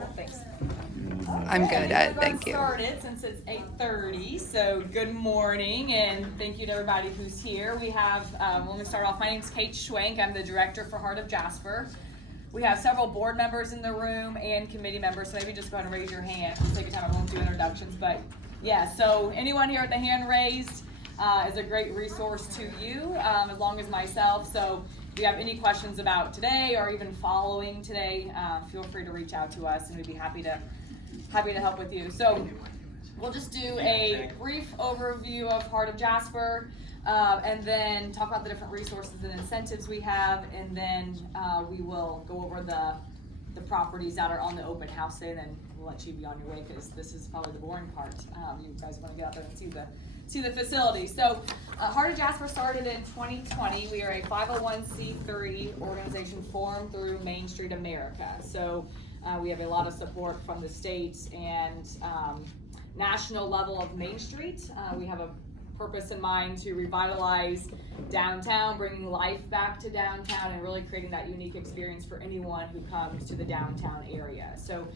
Cool, thanks. I'm good, Ed. thank you. Started since it's 8:30, so good morning and thank you to everybody who's here. We have, let me start off, my name's Kate Schwenk, I'm the director for Heart of Jasper. We have several board members in the room and committee members, so maybe just go ahead and raise your hand. For the sake of time, I won't do introductions, but yeah, so anyone here with the hand raised is a great resource to you, as long as myself. So if you have any questions about today or even following today, feel free to reach out to us and we'd be happy to help with you. So we'll just do a brief overview of Heart of Jasper, and then talk about the different resources and incentives we have, and then we will go over the properties that are on the open house today, and then we'll let you be on your way because this is probably the boring part. You guys want to get out there and see the facility. So Heart of Jasper started in 2020. We are a 501c3 organization formed through Main Street America. So we have a lot of support from the state and national level of Main Street. We have a purpose in mind to revitalize downtown, bringing life back to downtown and really creating that unique experience for anyone who comes to the downtown area. So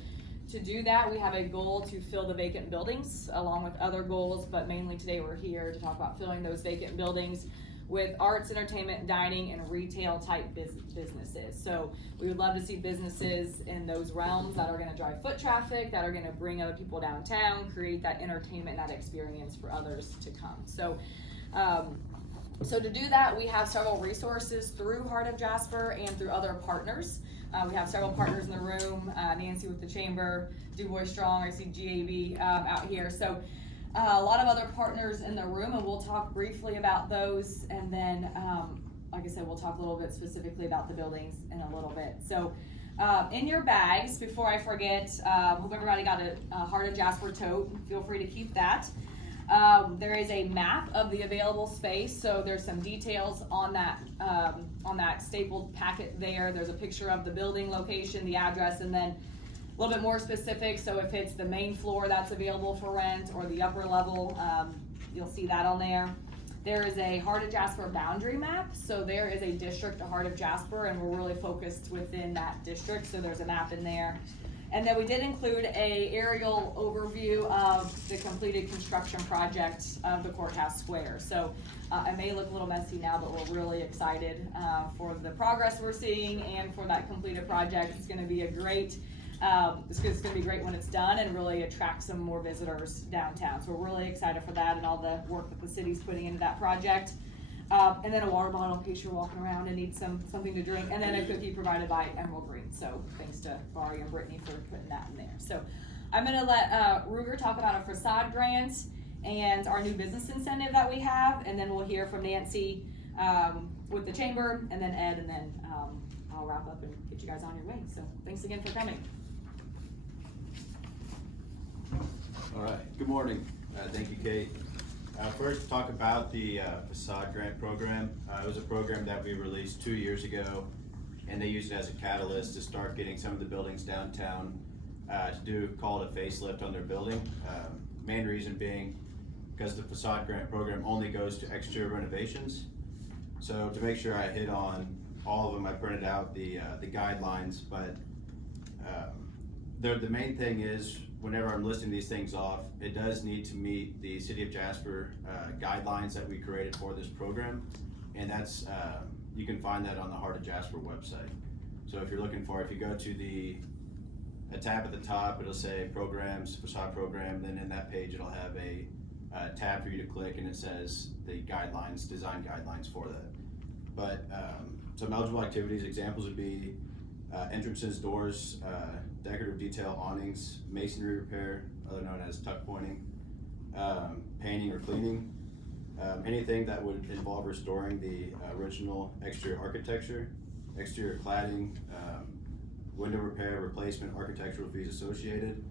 to do that, we have a goal to fill the vacant buildings along with other goals, but mainly today we're here to talk about filling those vacant buildings with arts, entertainment, dining, and retail type businesses. So we would love to see businesses in those realms that are going to drive foot traffic, that are going to bring other people downtown, create that entertainment, that experience for others to come. So so to do that, we have several resources through Heart of Jasper and through other partners. We have several partners in the room, Nancy with the Chamber, Du Bois Strong, I see GAB out here. So a lot of other partners in the room, and we'll talk briefly about those, and then like I said, we'll talk a little bit specifically about the buildings in a little bit. So in your bags, before I forget, hope everybody got a Heart of Jasper tote. Feel free to keep that. There is a map of the available space, so there's some details on that stapled packet there. There's a picture of the building location, the address, and then a little bit more specific, so if it's the main floor that's available for rent or the upper level, you'll see that on there. There is a Heart of Jasper boundary map, so there is a district, a Heart of Jasper, and we're really focused within that district, so there's a map in there. And then we did include a aerial overview of the completed construction project of the courthouse square. So it may look a little messy now, but we're really excited for the progress we're seeing and for that completed project. It's going to be a great it's going to be great when it's done and really attract some more visitors downtown. So we're really excited for that and all the work that the city's putting into that project. And then a water bottle in case you're walking around and need something to drink. And then a cookie provided by Emerald Green. So thanks to Barry and Brittany for putting that in there. So I'm going to let Ruger talk about a Facade grant and our new business incentive that we have. And then we'll hear from Nancy with the Chamber, and then Ed, and then I'll wrap up and get you guys on your way. So thanks again for coming. All right, good morning. Thank you, Kate. First, talk about the Facade grant program. It was a program that we released 2 years ago, and they used it as a catalyst to start getting some of the buildings downtown to call it a facelift on their building. Main reason being because the Facade grant program only goes to exterior renovations. So to make sure I hit on all of them, I printed out the guidelines, but the main thing is, whenever I'm listing these things off, it does need to meet the City of Jasper guidelines that we created for this program, and that's you can find that on the Heart of Jasper website. So if you're looking for, if you go to a tab at the top, it'll say programs, Facade program, then in that page it'll have a tab for you to click, and it says the guidelines, design guidelines for that. But some eligible activities, examples would be entrances, doors, decorative detail awnings, masonry repair, other known as tuck pointing, painting or cleaning, anything that would involve restoring the original exterior architecture, exterior cladding, window repair, replacement, architectural fees associated,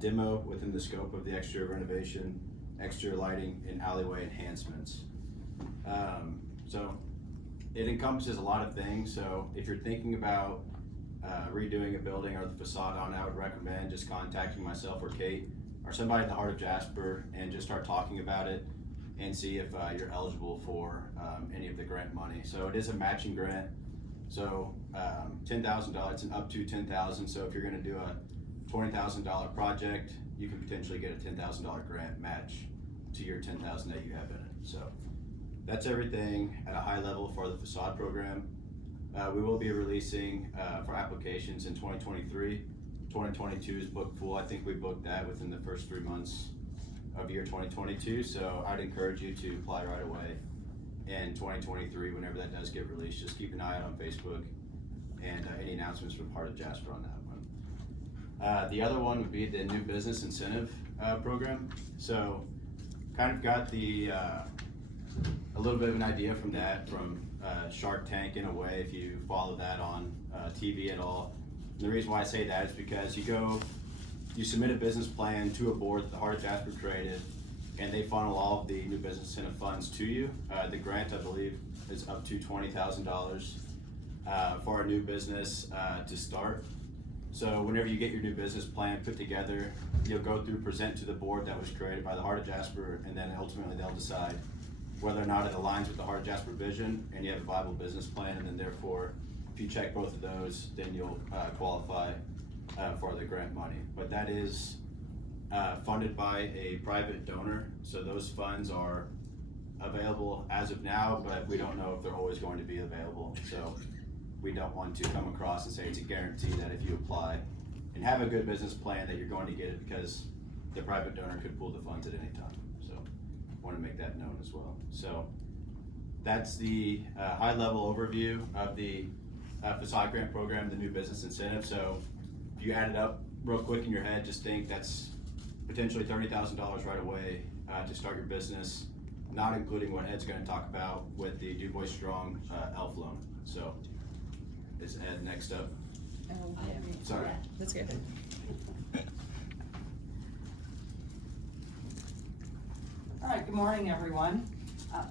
demo within the scope of the exterior renovation, exterior lighting, and alleyway enhancements. So it encompasses a lot of things. So if you're thinking about redoing a building or the facade on, I would recommend just contacting myself or Kate or somebody at the Heart of Jasper and just start talking about it and see if you're eligible for any of the grant money. So it is a matching grant. So $10,000, it's an up to $10,000. So if you're going to do $20,000 project, you can potentially get a $10,000 grant match to your $10,000 that you have in it. So that's everything at a high level for the Facade program. We will be releasing for applications in 2023. 2022 is booked full. I think we booked that within the first 3 months of year 2022. So I'd encourage you to apply right away. In 2023, whenever that does get released, just keep an eye out on Facebook and any announcements from Heart of Jasper on that one. The other one would be the new business incentive program. So kind of got the a little bit of an idea from that, from Shark Tank in a way, if you follow that on TV at all. And the reason why I say that is because you submit a business plan to a board that the Heart of Jasper created, and they funnel all of the new business incentive funds to you. The grant, I believe, is up to $20,000 for a new business to start. So whenever you get your new business plan put together, you'll go through, present to the board that was created by the Heart of Jasper, and then ultimately they'll decide whether or not it aligns with the Heart of Jasper vision, and you have a viable business plan, and then therefore, if you check both of those, then you'll qualify for the grant money. But that is funded by a private donor, so those funds are available as of now, but we don't know if they're always going to be available. So we don't want to come across and say it's a guarantee that if you apply and have a good business plan that you're going to get it, because the private donor could pull the funds at any time. So I want to make that known as well. So that's the high level overview of the Facade grant program, the new business incentive. So if you add it up real quick in your head, just think that's potentially $30,000 right away to start your business, not including what Ed's going to talk about with the Du Bois Strong ELF loan. So is Ed next up? Sorry. That's good. All right, good morning, everyone.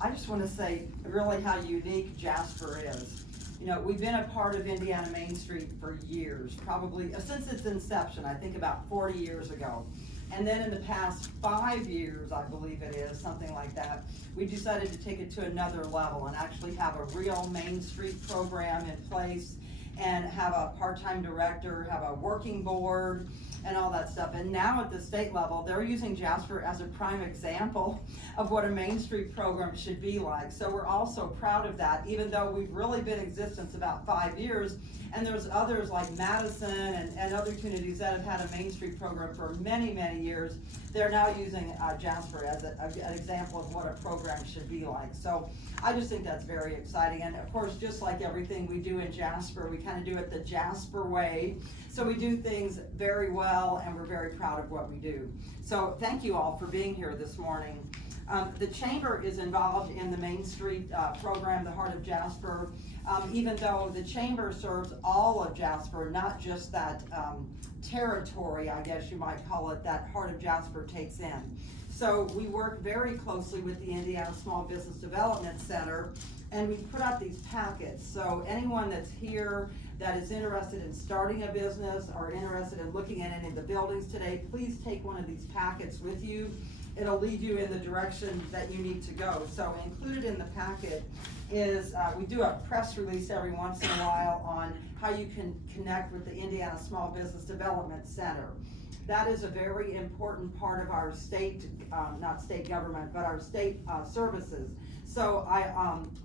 I just want to say really how unique Jasper is. You know, we've been a part of Indiana Main Street for years, probably since its inception, I think about 40 years ago. And then in the past 5 years, I believe it is, something like that, we decided to take it to another level and actually have a real Main Street program in place and have a part-time director, have a working board, and all that stuff. And now at the state level, they're using Jasper as a prime example of what a Main Street program should be like. So we're also proud of that, even though we've really been in existence about 5 years, and there's others like Madison and other communities that have had a Main Street program for many, many years. They're now using Jasper as an example of what a program should be like. So I just think that's very exciting. And of course, just like everything we do in Jasper, we kind of do it the Jasper way. So we do things very well, and we're very proud of what we do. So thank you all for being here this morning. The Chamber is involved in the Main Street program, the Heart of Jasper, even though the Chamber serves all of Jasper, not just that territory, I guess you might call it, that Heart of Jasper takes in. So we work very closely with the Indiana Small Business Development Center, and we put out these packets. So anyone that's here that is interested in starting a business or interested in looking at any of the buildings today, please take one of these packets with you. It'll lead you in the direction that you need to go. So included in the packet is, we do a press release every once in a while on how you can connect with the Indiana Small Business Development Center. That is a very important part of our state, not state government, but our state services. So I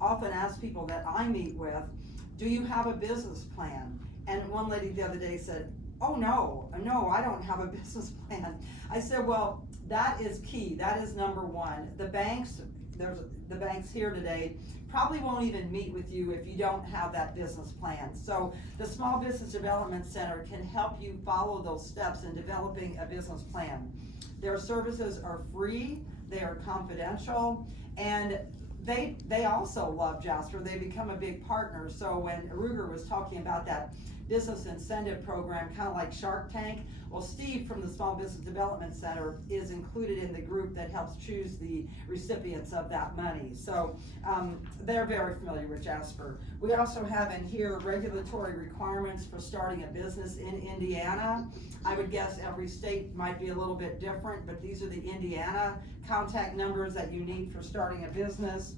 often ask people that I meet with, do you have a business plan? And one lady the other day said, oh no, I don't have a business plan. I said, well, that is key. That is number one. The banks here today probably won't even meet with you if you don't have that business plan. So the Small Business Development Center can help you follow those steps in developing a business plan. Their services are free, they are confidential, and they also love Jasper. They become a big partner. So when Ruger was talking about that business incentive program, kind of like Shark Tank, well, Steve from the Small Business Development Center is included in the group that helps choose the recipients of that money. So they're very familiar with Jasper. We also have in here regulatory requirements for starting a business in Indiana. I would guess every state might be a little bit different, but these are the Indiana contact numbers that you need for starting a business.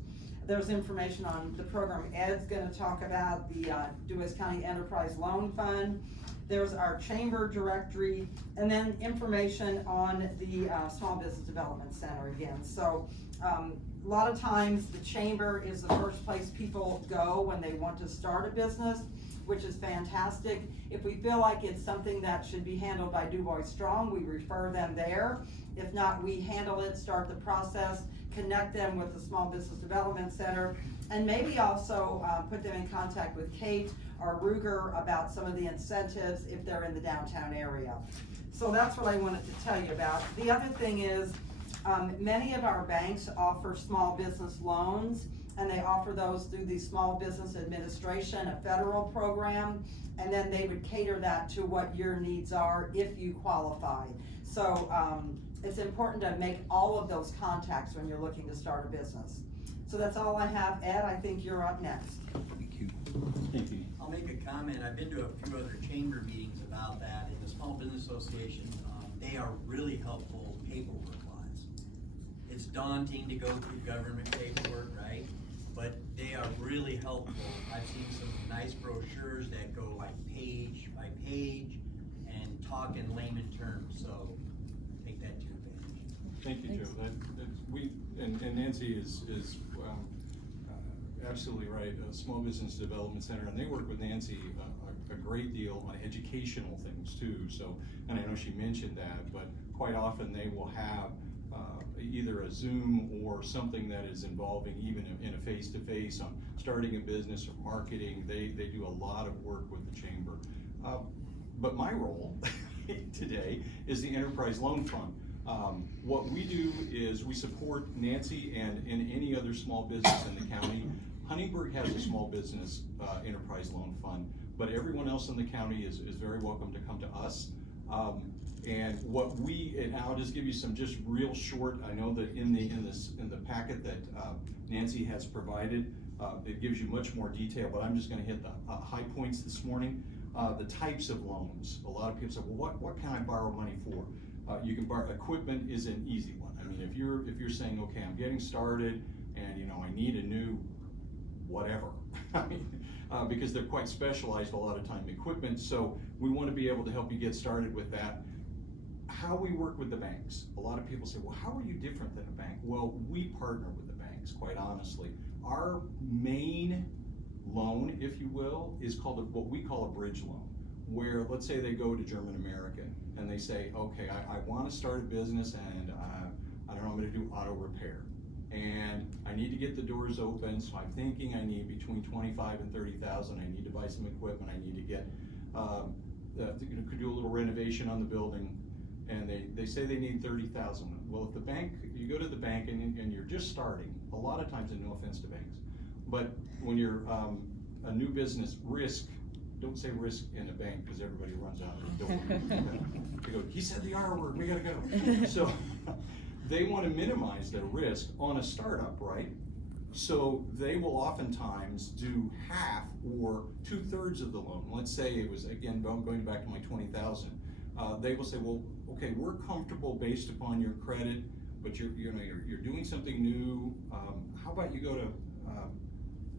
There's information on the program Ed's gonna talk about, the DuBois County Enterprise Loan Fund. There's our chamber directory, and then information on the Small Business Development Center again. So a lot of times the chamber is the first place people go when they want to start a business, which is fantastic. If we feel like it's something that should be handled by DuBois Strong, we refer them there. If not, we handle it, start the process, connect them with the Small Business Development Center, and maybe also put them in contact with Kate or Ruger about some of the incentives if they're in the downtown area. So that's what I wanted to tell you about. The other thing is, many of our banks offer small business loans, and they offer those through the Small Business Administration, a federal program, and then they would cater that to what your needs are if you qualify. So it's important to make all of those contacts when you're looking to start a business. So that's all I have. Ed, I think you're up next. Thank you. I'll make a comment. I've been to a few other chamber meetings about that. In the Small Business Association, they are really helpful paperwork-wise. It's daunting to go through government paperwork, right? But they are really helpful. I've seen some nice brochures that go like page by page and talk in layman terms, so take that to your advantage. Thank you, Joe. And Nancy is absolutely right. Small Business Development Center, and they work with Nancy a great deal on educational things too. So, and I know she mentioned that, but quite often they will have either a Zoom or something that is involving even in a face-to-face on starting a business or marketing. They do a lot of work with the chamber. But my role today is the Enterprise Loan Fund. What we do is we support Nancy and any other small business in the county. Huntingburg has a small business enterprise loan fund, but everyone else in the county is very welcome to come to us. And I'll just give you some just real short. I know that in the packet that Nancy has provided, it gives you much more detail, but I'm just going to hit the high points this morning. The types of loans. A lot of people say, well, what can I borrow money for? You can borrow. Equipment is an easy one. I mean, if you're saying, okay, I'm getting started, and I need a new whatever. I mean, because they're quite specialized a lot of time equipment. So we want to be able to help you get started with that. How we work with the banks. A lot of people say, well, how are you different than a bank? Well, we partner with the banks, quite honestly. Our main loan, if you will, is called what we call a bridge loan, where let's say they go to German American and they say, okay, I want to start a business and I don't know, I'm going to do auto repair and I need to get the doors open, so I'm thinking I need between 25 and 30,000. I need to buy some equipment. I need to get could do a little renovation on the building, and they say they need 30,000. Well, if the bank, you go to the bank and you're just starting, a lot of times, and no offense to banks, but when you're a new business, don't say risk in a bank because everybody runs out of the door. They go, he said the R word, we gotta go. So they want to minimize their risk on a startup, right? So they will oftentimes do half or 2/3 of the loan. Let's say it was, again, going back to my 20,000. They will say, well, okay, we're comfortable based upon your credit, but you're doing something new. How about you go to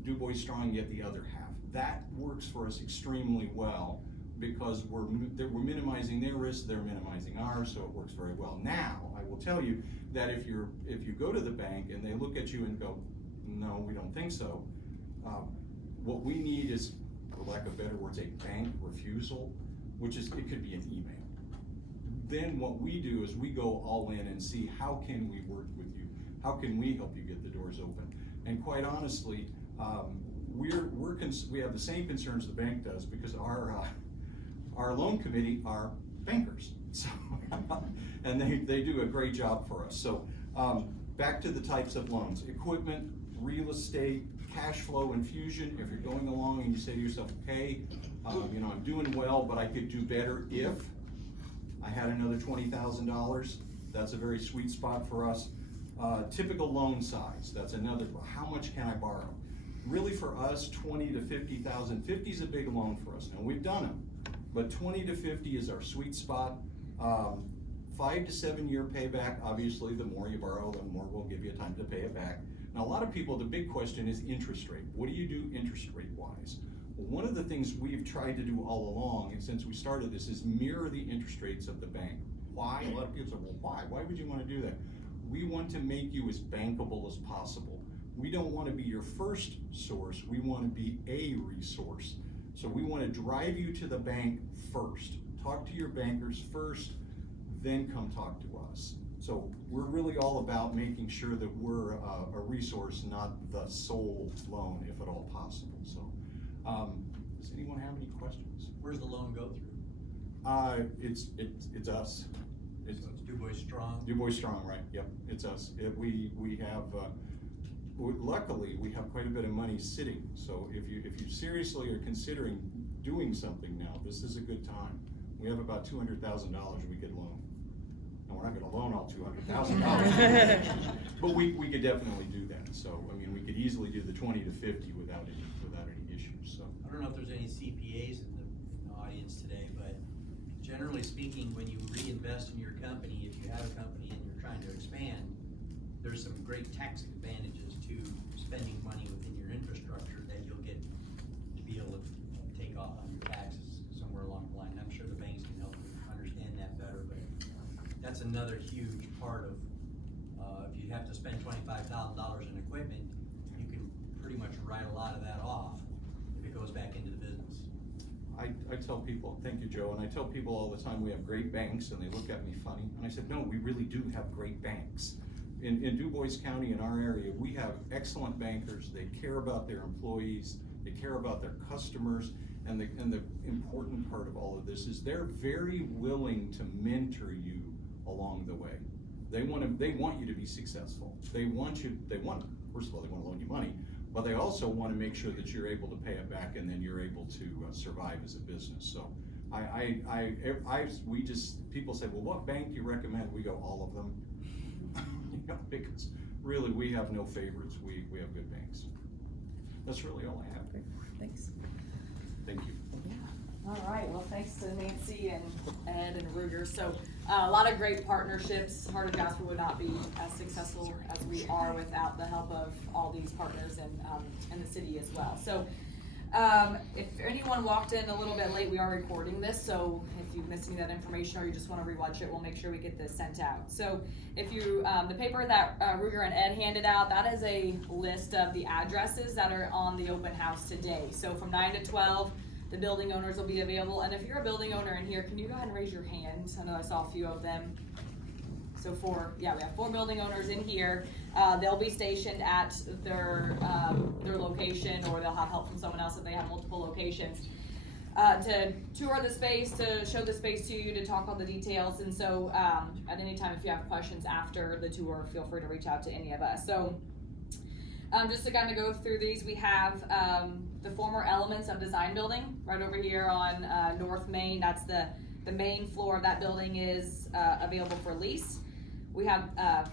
DuBois Strong and get the other half? That works for us extremely well because we're minimizing their risk, they're minimizing ours, so it works very well. Now, I will tell you that if you go to the bank and they look at you and go, no, we don't think so, what we need is, for lack of better words, a bank refusal, which is, it could be an email. Then what we do is we go all in and see how can we work with you? How can we help you get the doors open? And quite honestly, we have the same concerns the bank does because our loan committee are bankers, so and they do a great job for us. So back to the types of loans: equipment, real estate, cash flow infusion. If you're going along and you say to yourself, okay, I'm doing well, but I could do better if I had another $20,000. That's a very sweet spot for us. Typical loan size. That's another. How much can I borrow? Really, for us, 20 to 50,000. 50 is a big loan for us. Now we've done them, but 20 to 50 is our sweet spot. 5 to 7 year payback. Obviously, the more you borrow, the more we'll give you time to pay it back. Now, a lot of people, the big question is interest rate. What do you do interest rate wise? Well, one of the things we've tried to do all along, and since we started this, is mirror the interest rates of the bank. Why? A lot of people say, well, why? Why would you want to do that? We want to make you as bankable as possible. We don't want to be your first source, we want to be a resource. So we want to drive you to the bank first. Talk to your bankers first, then come talk to us. So we're really all about making sure that we're a resource, not the sole loan, if at all possible. So, does anyone have any questions? Where's the loan go through? It's us. It's So it's Du Bois Strong? Du Bois Strong, right? Yep, it's us. We have, luckily, we have quite a bit of money sitting. So if you seriously are considering doing something now, this is a good time. We have about $200,000 we could loan. And we're not gonna loan all $200,000. But we could definitely do that. So, I mean, we could easily do the 20 to 50 without any issues, so. I don't know if there's any CPAs in the audience today, but generally speaking, when you reinvest in your company, if you have a company and you're trying to expand, there's some great tax advantages to spending money within your infrastructure that you'll get to be able to take off on your taxes somewhere along the line. I'm sure the banks can help you understand that better, but that's another huge part of, if you have to spend $25,000 in equipment, you can pretty much write a lot of that off if it goes back into the business. I tell people, thank you, Joe, and I tell people all the time we have great banks, and they look at me funny, and I said, no, we really do have great banks. In Du Bois County, in our area, we have excellent bankers. They care about their employees, they care about their customers, and the important part of all of this is they're very willing to mentor you along the way. They want you to be successful. First of all, they want to loan you money, but they also want to make sure that you're able to pay it back, and then you're able to survive as a business. So people say, well, what bank do you recommend? We go, all of them. Because really, we have no favorites. We have good banks. That's really all I have. Thanks. Thank you. All right, well, thanks to Nancy and Ed and Ruger. So a lot of great partnerships. Heart of Jasper would not be as successful as we are without the help of all these partners and the city as well. So if anyone walked in a little bit late, we are recording this. So if you've missed any of that information or you just want to rewatch it, we'll make sure we get this sent out. So if you, the paper that Ruger and Ed handed out, that is a list of the addresses that are on the open house today. So from 9 to 12, the building owners will be available. And if you're a building owner in here, can you go ahead and raise your hand? I know I saw a few of them. So we have 4 building owners in here. They'll be stationed at their location, or they'll have help from someone else if they have multiple locations, to tour the space, to show the space to you, to talk all the details. And so at any time, if you have questions after the tour, feel free to reach out to any of us. So just to kind of go through these, we have the former Elements of Design building right over here on North Main. That's the main floor of that building is available for lease. We have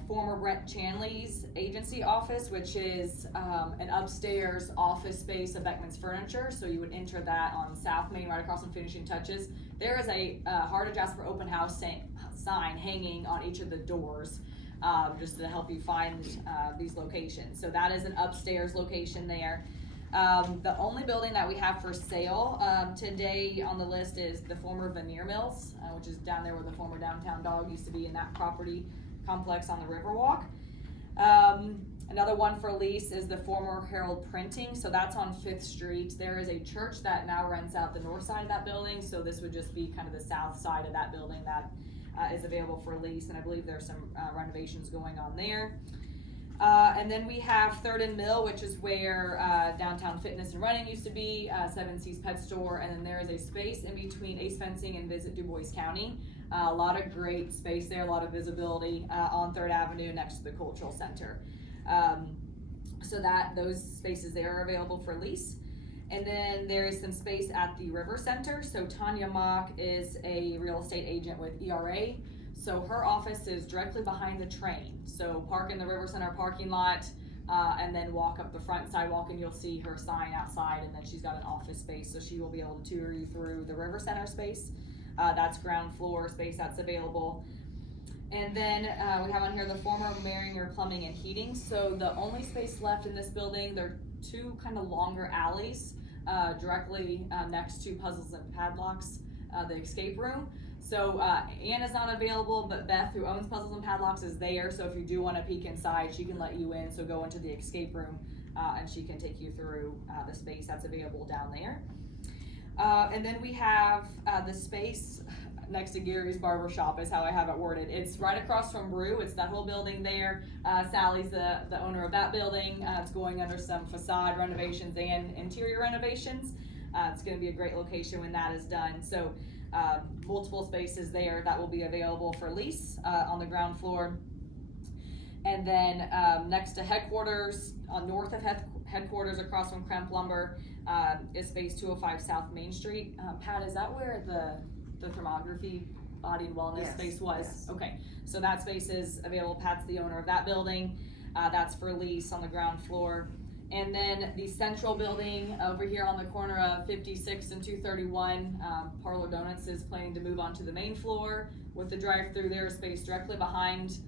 former Brent Chanley's agency office, which is an upstairs office space of Beckman's Furniture. So you would enter that on South Main, right across from Finishing Touches. There is a Heart of Jasper open house sign hanging on each of the doors, just to help you find these locations. So that is an upstairs location there. The only building that we have for sale today on the list is the former Veneer Mills, which is down there where the former Downtown Dog used to be, in that property complex on the Riverwalk. Another one for lease is the former Herald Printing, so that's on 5th Street. There is a church that now rents out the north side of that building, so this would just be kind of the south side of that building that is available for lease, and I believe there's some renovations going on there. And then we have 3rd and Mill, which is where Downtown Fitness and Running used to be, 7C's Pet Store, and then there is a space in between Ace Fencing and Visit Du Bois County. A lot of great space there, a lot of visibility on 3rd Avenue next to the Cultural Center. So those spaces there are available for lease. And then there is some space at the River Center. So Tanya Mock is a real estate agent with ERA. So her office is directly behind the train. So park in the River Center parking lot and then walk up the front sidewalk and you'll see her sign outside, and then she's got an office space. So she will be able to tour you through the River Center space. That's ground floor space that's available. And then we have on here the former Maringer Plumbing and Heating. So the only space left in this building, there are two kind of longer alleys directly next to Puzzles and Padlocks, the escape room. So Ann is not available, but Beth, who owns Puzzles and Padlocks, is there. So if you do want to peek inside, she can let you in. So go into the escape room and she can take you through the space that's available down there. And then we have the space next to Gary's Barber Shop is how I have it worded. It's right across from Brew. It's that whole building there. Sally's the owner of that building. It's going under some facade renovations and interior renovations. It's going to be a great location when that is done. So multiple spaces there that will be available for lease on the ground floor. And then next to headquarters, north of headquarters across from Kremp Lumber, is space 205 South Main Street. Pat, is that where the thermography body and wellness Yes, space was? yes. Okay, so that space is available. Pat's the owner of that building. That's for lease on the ground floor. And then the central building over here on the corner of 56 and 231, Parlor Donuts is planning to move onto the main floor with the drive-through there, space directly behind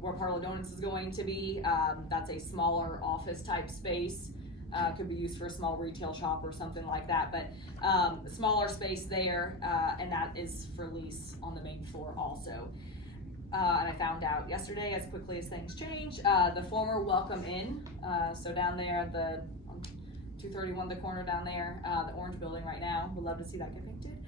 where Parlor Donuts is going to be. That's a smaller office type space. Could be used for a small retail shop or something like that, but smaller space there, and that is for lease on the main floor also. And I found out yesterday, as quickly as things change, the former Welcome Inn, so down there at the 231, the corner down there, the orange building right now, would love to see that get painted,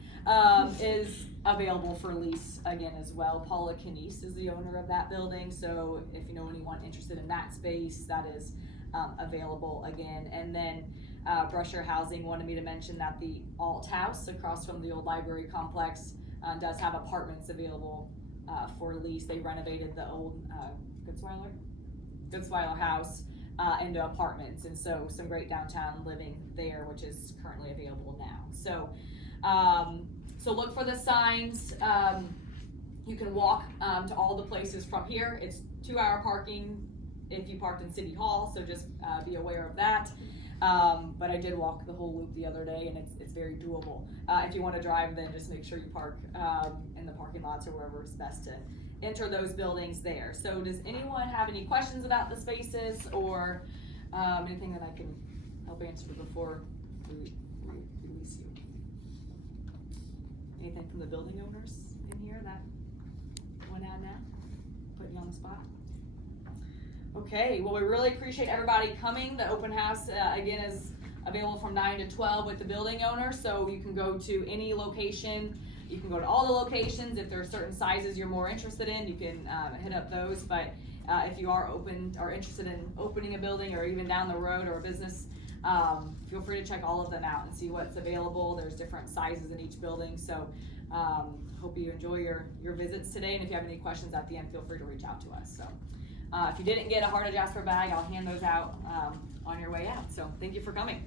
is available for lease again as well. Paula Canese is the owner of that building, so if you know anyone interested in that space, that is available again. And then Brusher Housing wanted me to mention that the Alt House across from the old library complex does have apartments available for lease. They renovated the old Goodsweiler house into apartments, and so some great downtown living there, which is currently available now. So so look for the signs. You can walk to all the places from here. It's 2-hour parking if you parked in City Hall, so just be aware of that. But I did walk the whole loop the other day, and it's very doable. If you want to drive, then just make sure you park in the parking lots or wherever it's best to enter those buildings there. So does anyone have any questions about the spaces or anything that I can help answer before we release you? Anything from the building owners in here that you want to add now? Putting you on the spot? Okay, well, we really appreciate everybody coming. The open house, again, is available from 9 to 12 with the building owner, so you can go to any location. You can go to all the locations. If there are certain sizes you're more interested in, you can hit up those. But if you are open or interested in opening a building or even down the road or a business, feel free to check all of them out and see what's available. There's different sizes in each building, so hope you enjoy your visits today. And if you have any questions at the end, feel free to reach out to us. So. If you didn't get a Houde Jasper bag, I'll hand those out on your way out. So thank you for coming.